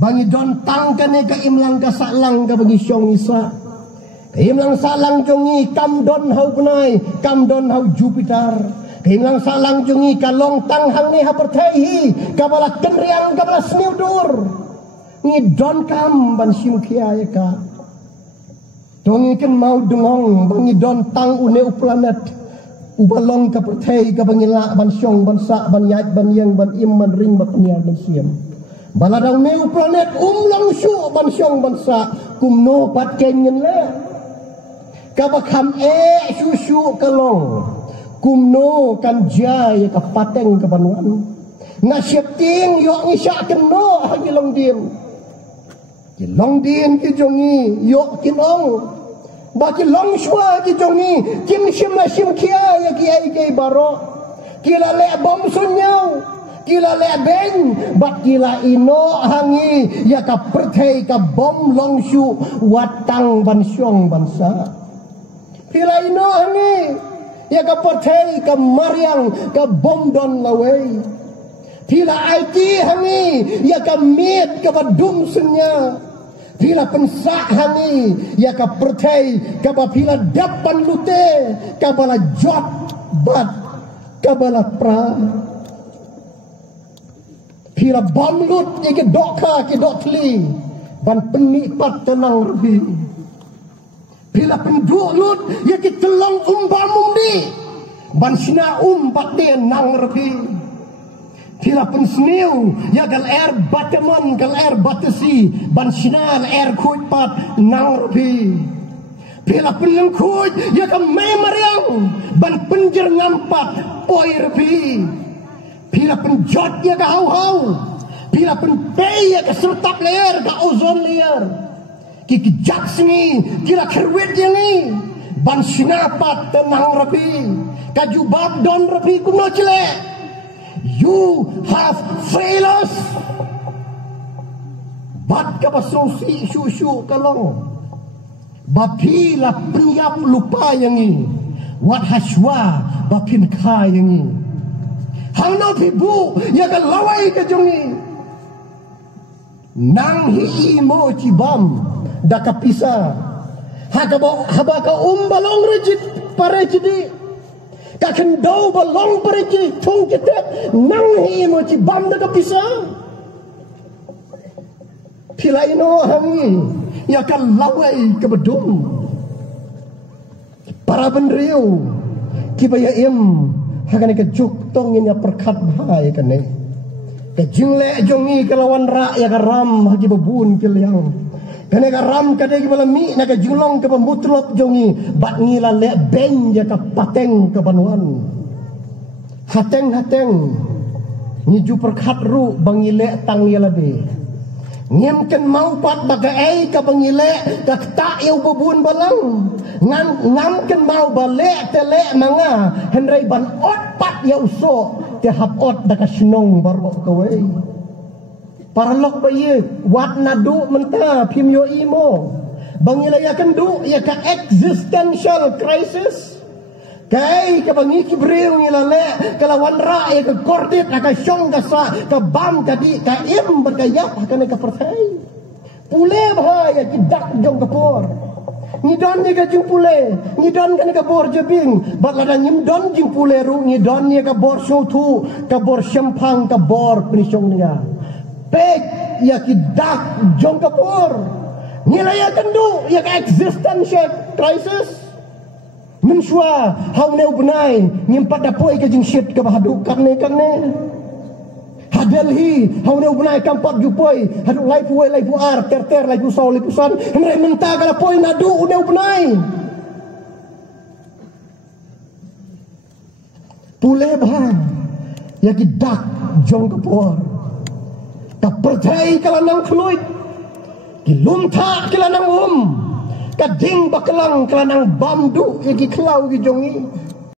bangi don tang kane ka imlang ka salang ka bangi syong isa ka imlang salang jongi kam don hau gunai kam don hau Jupiter ka imlang salang jongi ka long tang hang ni ha perthai ka bala kenriang ka bala sniudur ni don kam ban simkia ya ka dongi ken mau dungong bangi don tang une planet ubalong ka perthai ka bangi la ban syong ban sa ban yat ban yang ban im ban ring ban niar ban siam baladang meu planet long shu ban syong ban sa kumno pat kenyen le ka bakham shu shu kalong kumno kan jaya ka pateng ka banwan na siap ting yo ngi sya keno hagi long dien ki jongi yo kinong ba ki long shwa ki jongi kim shim la shim kia ya ki ai ke baro kila le bom sunyau kila le ben bat kila ino hangi ya ka perthei ka bom long shu watang ban syong bansa kila ino hangi ya ka perthei ka mariang ka bom don lawei kila IT hangi ya ka miet ka badum sunya kila pensak hangi ya ka perthei ka ba kila dapan lute ka bala jot bat ka bala pra kira bom lut ke dokha ke dokli ban penipat tenang rubi bila penduk lut ya ke telong umbamum di ban sina bat dia nang rubi bila pensniu ya gal air bateman gal air batesi ban sina air kuipat nang rubi bila penlengkuj ya ke memariang ban penjer ngampat poi rubi bila penjot ya ke hau-hau bila penpei ya ke sertap leher ke ozon leher ki kejak sini kira kerwit ya ni ban sinapat tenang rapi kaju bab don rapi kuno cile you have failed us bat ka basrosi syusyu kalong bapila penyap lupa yang ni wat haswa bapin ka yang ni hang no pibu ya ka lawai ka jongi nang hi mo cibam da ka pisa haba ka balong rejit pare jidi ka kendau balong pare jidi thong kitet nang hi mo cibam da ka pisa pilai no hangi ya ka lawai ka bedum para benriu kibaya im hakan ke juk tong nya perkat bahai kan ne ke jingle jongi kelawan ra ya garam hagi babun kiliang kan ga ram ka de balami na ka julong ke pembutlop jongi bat ngila le ben ya ka pateng ke banuan hateng ni ju perkat ru bangile tang ya labe ngem ken mau pat baga ka bangile ka ta eu babun balang ngam ken mau bale tele manga henrai ban ot pat ya uso te hap ot da ka snong baro kawai paralok baye wat nadu menta pim yo imo bangila ya kan du ya ka existential crisis kai ka bangi kibreu ngilale kalawan ra ya ka kordit ka syong ka sa ka bam ka di ka im bergayap kana ka perthai pule bahaya kidak jong kapor ngidon ni ka jing pule ngidon kana ka bor jebing balada nyim don jing pule ru ngidon ni ka bor shotu ka bor syampang ka bor penisyong nia pek ya kidak jong kapor ngilaya kendu ya ka existential crisis mensua hau neu benai nyimpat dapoi ke jing shit ke bahaduk karne hadelhi hau neu benai kampak jupoi haduk lai pu ar ter lai pu sau lai pu san henrai menta kala poi nadu neu benai pule bhang ya kidak jong kapor ta perthai kala nang khluit ki lumtha kala nang kading bakalang kelanang bamdu iki klau ki jongi